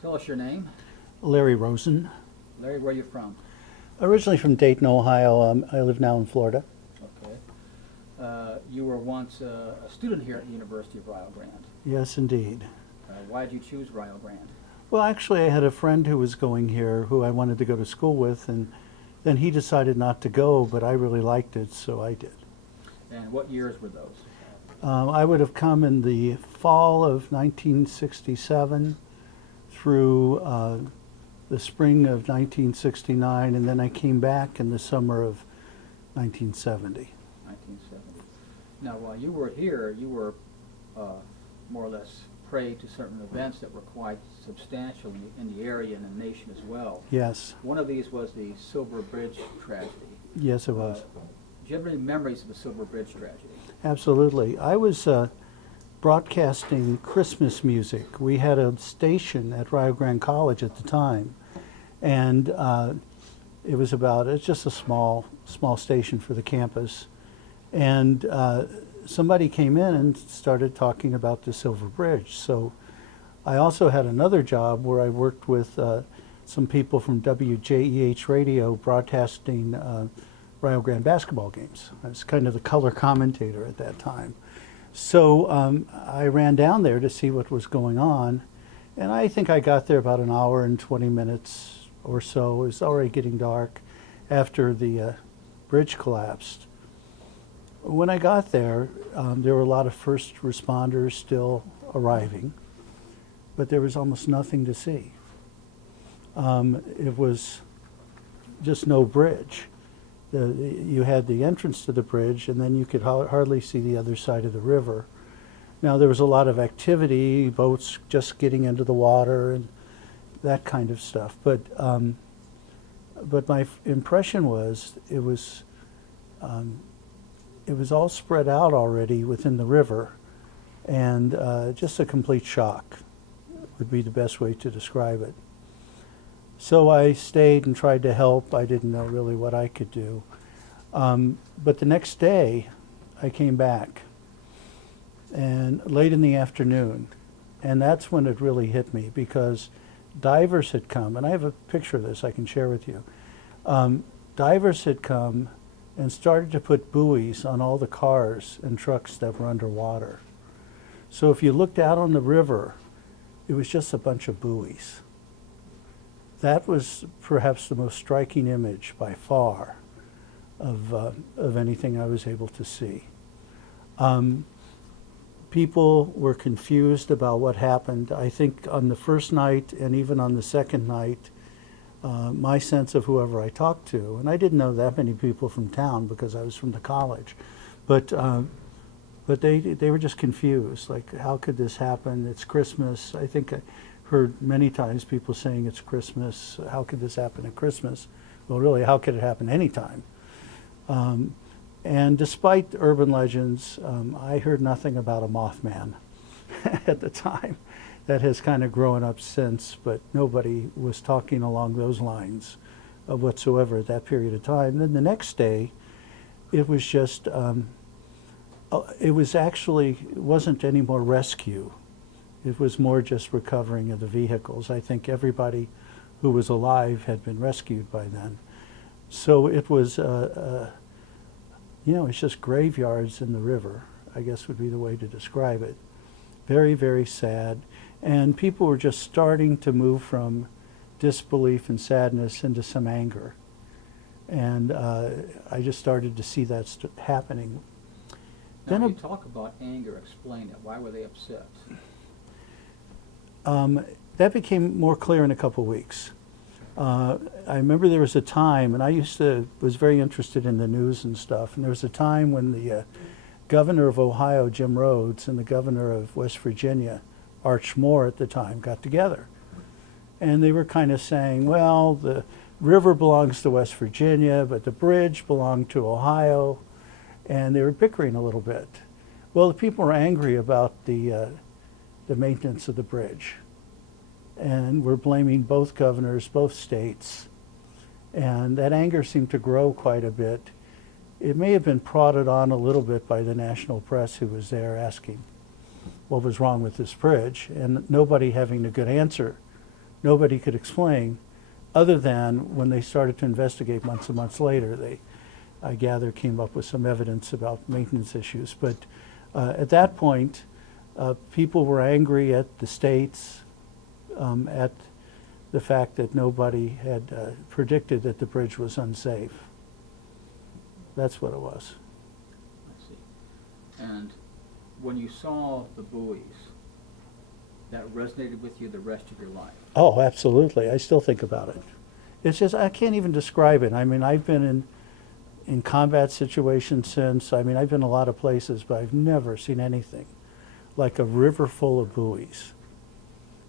Tell us your name. Larry Rosen. Larry, where are you from? Originally from Dayton, Ohio. I live now in Florida. Okay. You were once a student here at the University of Rio Grande. Yes, indeed. Why did you choose Rio Grande? Well, actually, I had a friend who was going here who I wanted to go to school with, and then he decided not to go, but I really liked it, so I did. And what years were those? I would have come in the fall of 1967 through the spring of 1969, and then I came back in the summer of 1970. 1970. Now, while you were here, you were more or less prey to certain events that were quite substantial in the area and the nation as well. Yes. One of these was the Silver Bridge tragedy. Yes, it was. Do you have any memories of the Silver Bridge tragedy? Absolutely. I was broadcasting Christmas music. We had a station at Rio Grande College at the time, and it's just a small station for the campus. And somebody came in and started talking about the Silver Bridge. So I also had another job where I worked with some people from WJEH radio broadcasting Rio Grande basketball games. I was kind of the color commentator at that time. So I ran down there to see what was going on, and I think I got there about an hour and 20 minutes or so. It was already getting dark after the bridge collapsed. When I got there, there were a lot of first responders still arriving, but there was almost nothing to see. It was just no bridge. You had the entrance to the bridge, and then you could hardly see the other side of the river. Now, there was a lot of activity, boats just getting into the water and that kind of stuff. But my impression was it was all spread out already within the river, and just a complete shock would be the best way to describe it. So I stayed and tried to help. I didn't know really what I could do. But the next day, I came back, and late in the afternoon, and that's when it really hit me, because divers had come, and I have a picture of this I can share with you. Divers had come and started to put buoys on all the cars and trucks that were underwater. So if you looked out on the river, it was just a bunch of buoys. That was perhaps the most striking image by far of anything I was able to see. People were confused about what happened. I think on the first night and even on the second night, my sense of whoever I talked to, and I didn't know that many people from town because I was from the college, but they were just confused. Like, how could this happen? It's Christmas. I think I heard many times people saying it's Christmas. How could this happen at Christmas? Well, really, how could it happen anytime? And despite urban legends, I heard nothing about a Mothman at the time. That has kind of grown up since, but nobody was talking along those lines whatsoever at that period of time. Then the next day, it was just, it wasn't any more rescue. It was more just recovering of the vehicles. I think everybody who was alive had been rescued by then. So it was, it's just graveyards in the river, I guess would be the way to describe it. Very, very sad. And people were just starting to move from disbelief and sadness into some anger. And I just started to see that happening. Now, when you talk about anger, explain it. Why were they upset? That became more clear in a couple of weeks. I remember there was a time, and I was very interested in the news and stuff, and there was a time when the governor of Ohio, Jim Rhodes, and the governor of West Virginia, Arch Moore at the time, got together. And they were kind of saying, well, the river belongs to West Virginia, but the bridge belonged to Ohio, and they were bickering a little bit. Well, the people were angry about the maintenance of the bridge, and were blaming both governors, both states, and that anger seemed to grow quite a bit. It may have been prodded on a little bit by the national press, who was there asking what was wrong with this bridge, and nobody having a good answer nobody could explain, other than when they started to investigate months and months later, they, I gather, came up with some evidence about maintenance issues. But at that point, people were angry at the states, at the fact that nobody had predicted that the bridge was unsafe. That's what it was. I see. And when you saw the buoys, that resonated with you the rest of your life? Oh, absolutely. I still think about it. It's just, I can't even describe it. I mean, I've been in combat situations since. I mean, I've been a lot of places, but I've never seen anything like a river full of buoys.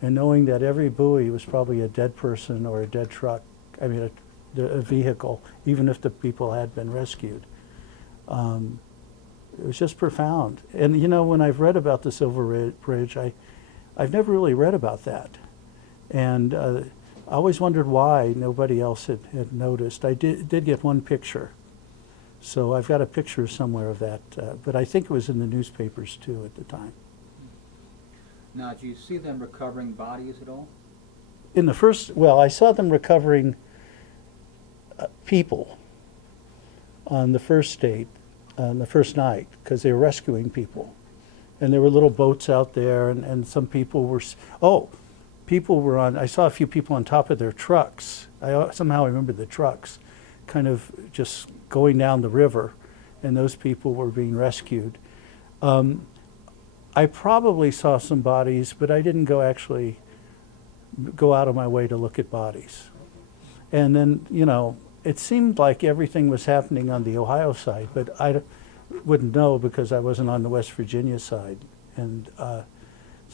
And knowing that every buoy was probably a dead person or a dead truck, I mean, a vehicle, even if the people had been rescued. It was just profound. And you know, when I've read about the Silver Bridge, I've never really read about that. And I always wondered why nobody else had noticed. I did get one picture. So I've got a picture somewhere of that, but I think it was in the newspapers too at the time. Now, did you see them recovering bodies at all? In the first, well, I saw them recovering people on the first date, on the first night, because they were rescuing people. And there were little boats out there, and some people were, people were on, I saw a few people on top of their trucks. I somehow remember the trucks kind of just going down the river, and those people were being rescued. I probably saw some bodies, but I didn't actually go out of my way to look at bodies. And then, you know, it seemed like everything was happening on the Ohio side, but I wouldn't know because I wasn't on the West Virginia side. And so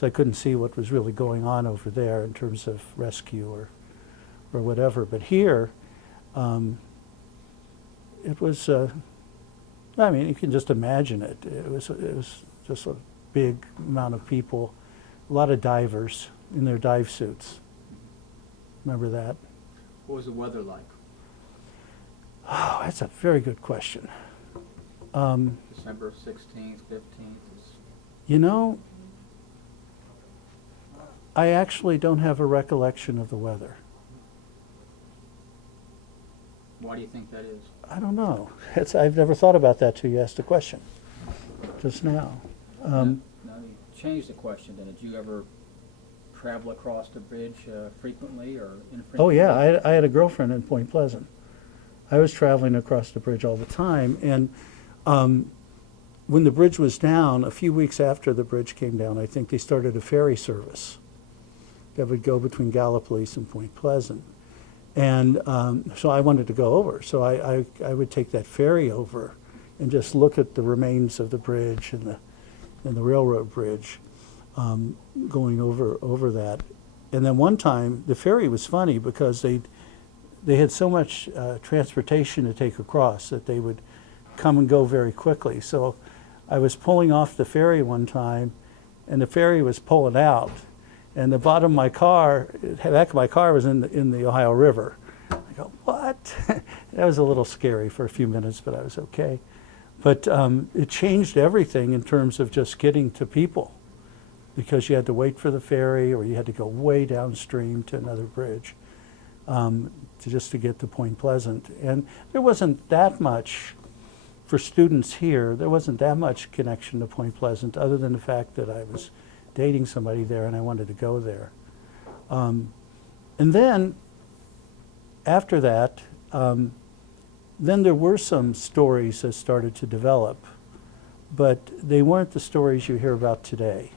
I couldn't see what was really going on over there in terms of rescue or whatever. But here, it was, I mean, you can just imagine it. It was just a big amount of people, a lot of divers in their dive suits. Remember that? What was the weather like? Oh, that's a very good question. December 16th, 15th? You know, I actually don't have a recollection of the weather. Why do you think that is? I don't know. I've never thought about that till you asked the question just now. Now you change the question then. Did you ever travel across the bridge frequently or infrequently? Oh yeah, I had a girlfriend in Point Pleasant. I was traveling across the bridge all the time, and when the bridge was down, a few weeks after the bridge came down, I think they started a ferry service that would go between Gallipolis and Point Pleasant. And so I wanted to go over. So I would take that ferry over and just look at the remains of the bridge and the railroad bridge going over that. And then one time, the ferry was funny because they had so much transportation to take across that they would come and go very quickly. So I was pulling off the ferry one time, and the ferry was pulling out, and the bottom of my car, the back of my car was in the Ohio River. I go, what? That was a little scary for a few minutes, but I was okay. But it changed everything in terms of just getting to people, because you had to wait for the ferry or you had to go way downstream to another bridge just to get to Point Pleasant. And there wasn't that much, for students here, there wasn't that much connection to Point Pleasant other than the fact that I was dating somebody there and I wanted to go there. And then after that, then there were some stories that started to develop, but they weren't the stories you hear about today.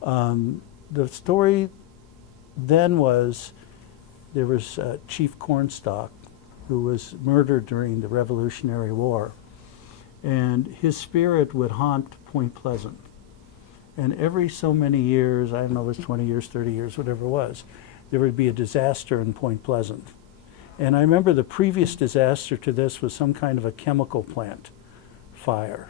The story then was, there was Chief Cornstalk, who was murdered during the Revolutionary War, and his spirit would haunt Point Pleasant. And every so many years, I don't know if it was 20 years, 30 years, whatever it was, there would be a disaster in Point Pleasant. And I remember the previous disaster to this was some kind of a chemical plant fire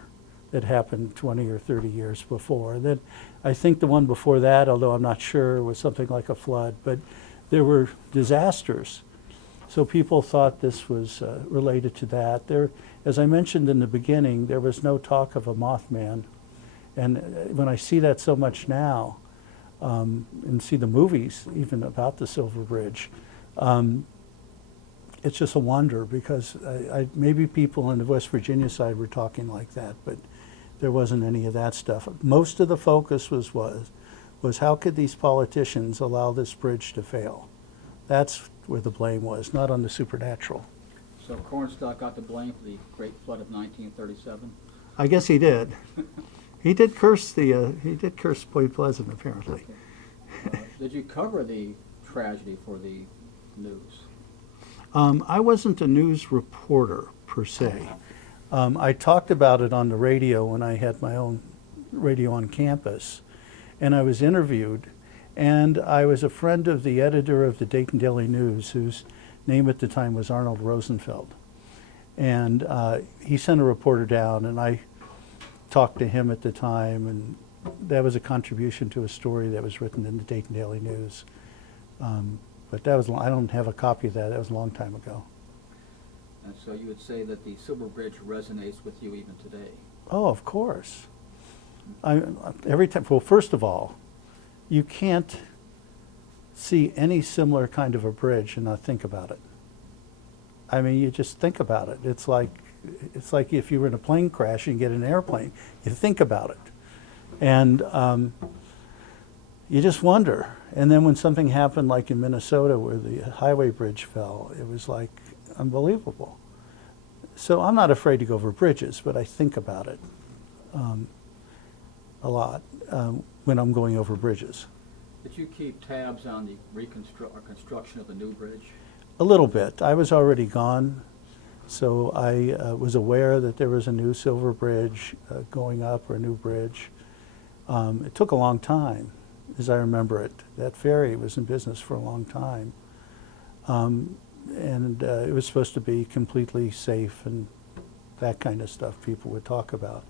that happened 20 or 30 years before. And then I think the one before that, although I'm not sure, was something like a flood. But there were disasters. So people thought this was related to that. There, as I mentioned in the beginning, there was no talk of a Mothman. And when I see that so much now, and see the movies even about the Silver Bridge. It's just a wonder because maybe people on the West Virginia side were talking like that, but there wasn't any of that stuff. Most of the focus was how could these politicians allow this bridge to fail? That's where the blame was, not on the supernatural. So Cornstalk got the blame for the Great Flood of 1937? I guess he did. He did curse Point Pleasant, apparently. Did you cover the tragedy for the news? I wasn't a news reporter, per se. I talked about it on the radio when I had my own radio on campus, and I was interviewed, and I was a friend of the editor of the Dayton Daily News, whose name at the time was Arnold Rosenfeld. And he sent a reporter down, and I talked to him at the time, and that was a contribution to a story that was written in the Dayton Daily News. But that was, I don't have a copy of that. That was a long time ago. And so you would say that the Silver Bridge resonates with you even today? Oh, of course. Every time, well, first of all, you can't see any similar kind of a bridge and not think about it. I mean, you just think about it. It's like if you were in a plane crash and you get in an airplane, you think about it. And you just wonder. And then when something happened like in Minnesota where the highway bridge fell, it was like unbelievable. So I'm not afraid to go over bridges, but I think about it a lot when I'm going over bridges. Did you keep tabs on the construction of the new bridge? A little bit. I was already gone, so I was aware that there was a new Silver Bridge going up, or a new bridge. It took a long time, as I remember it. That ferry was in business for a long time. And it was supposed to be completely safe and that kind of stuff people would talk about.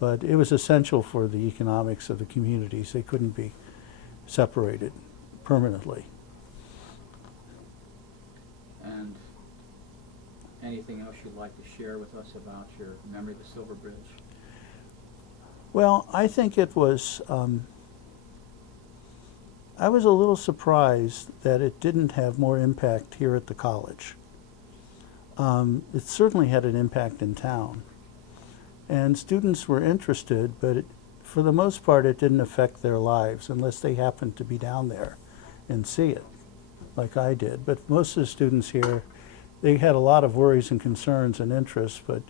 But it was essential for the economics of the communities. They couldn't be separated permanently. And anything else you'd like to share with us about your memory of the Silver Bridge? Well, I think it was, I was a little surprised that it didn't have more impact here at the college. It certainly had an impact in town. And students were interested, but for the most part it didn't affect their lives unless they happened to be down there and see it, like I did. But most of the students here, they had a lot of worries and concerns and interests, but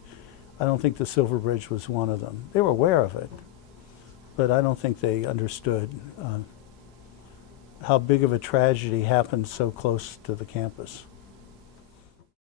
I don't think the Silver Bridge was one of them. They were aware of it, but I don't think they understood how big of a tragedy happened so close to the campus.